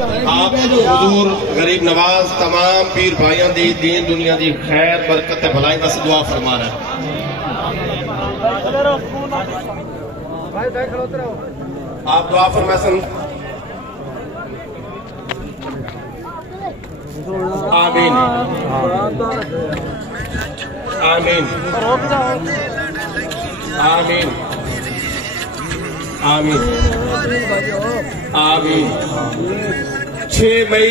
हुजूर गरीब नवाज तमाम पीर भाइयों दी दीन दुनिया दी खैर बरकत भलाई बस दुआ फरमा रहा है। आप दुआ फरमासन। आमीन आमीन आमीन आमीन आमीन। 6 मई